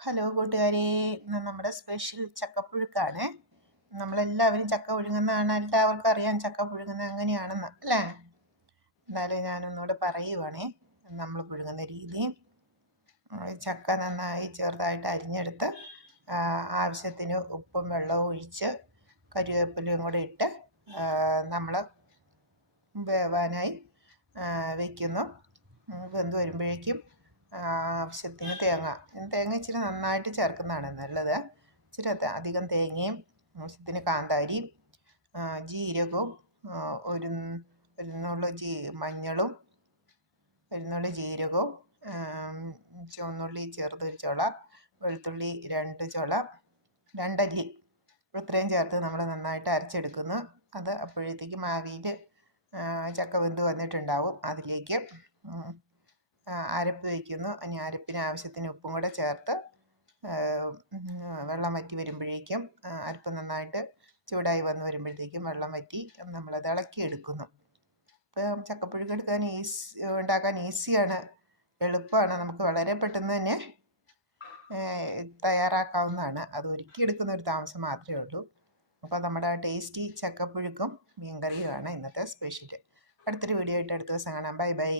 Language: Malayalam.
ഹലോ കൂട്ടുകാരെ, ഇന്ന് നമ്മുടെ സ്പെഷ്യൽ ചക്കപ്പുഴുക്കാണ്. നമ്മളെല്ലാവരും ചക്ക പുഴുങ്ങുന്നതാണ്, എല്ലാവർക്കും അറിയാം ചക്ക പുഴുങ്ങുന്നത് എങ്ങനെയാണെന്ന് അല്ലേ. എന്നാലും ഞാനൊന്നുകൂടെ പറയുവാണേ നമ്മൾ പുഴുങ്ങുന്ന രീതി. ചക്ക നന്നായി ചെറുതായിട്ട് അരിഞ്ഞെടുത്ത് ആവശ്യത്തിന് ഉപ്പും വെള്ളവും ഒഴിച്ച് കരിവേപ്പിലയും കൂടെ ഇട്ട് നമ്മൾ വേവാനായി വയ്ക്കുന്നു. വെന്ത് വരുമ്പോഴേക്കും ആവശ്യത്തിന് തേങ്ങ ഇച്ചിരി നന്നായിട്ട് ചേർക്കുന്നതാണ് നല്ലത്. ഇച്ചിരി അധികം തേങ്ങയും ആവശ്യത്തിന് കാന്താരി, ജീരകവും, ഒരു നുള്ളു മഞ്ഞളും, ഒരു നുള്ളു ജീരകവും, ചുവന്നുള്ളി ചെറുതൊരു ചുള, വെളുത്തുള്ളി 2 ചുള, 2 അല്ലി, ഇത്രയും ചേർത്ത് നമ്മൾ നന്നായിട്ട് അരച്ചെടുക്കുന്നു. അത് അപ്പോഴത്തേക്കും ആവിയിൽ ചക്ക വെന്ത് വന്നിട്ടുണ്ടാവും. അതിലേക്ക് അരപ്പ് വയ്ക്കുന്നു. ഇനി അരപ്പിന് ആവശ്യത്തിന് ഉപ്പും കൂടെ ചേർത്ത് വെള്ളം വറ്റി വരുമ്പോഴേക്കും അരപ്പ് നന്നായിട്ട് ചൂടായി വന്ന് വരുമ്പോഴത്തേക്കും വെള്ളം വറ്റി നമ്മളത് ഇളക്കിയെടുക്കുന്നു. ഇപ്പം ചക്കപ്പുഴുക്ക് ഉണ്ടാക്കാൻ ഈസിയാണ്, എളുപ്പമാണ്. നമുക്ക് വളരെ പെട്ടെന്ന് തന്നെ തയ്യാറാക്കാവുന്നതാണ്. അത് ഒരുക്കിയെടുക്കുന്ന ഒരു താമസം മാത്രമേ ഉള്ളൂ. അപ്പോൾ നമ്മുടെ ടേസ്റ്റി ചക്കപ്പുഴുക്കും മീൻകറിയുമാണ് ഇന്നത്തെ സ്പെഷ്യൽ. അടുത്തൊരു വീഡിയോ ആയിട്ട് അടുത്ത ദിവസം കാണാം. Bye bye.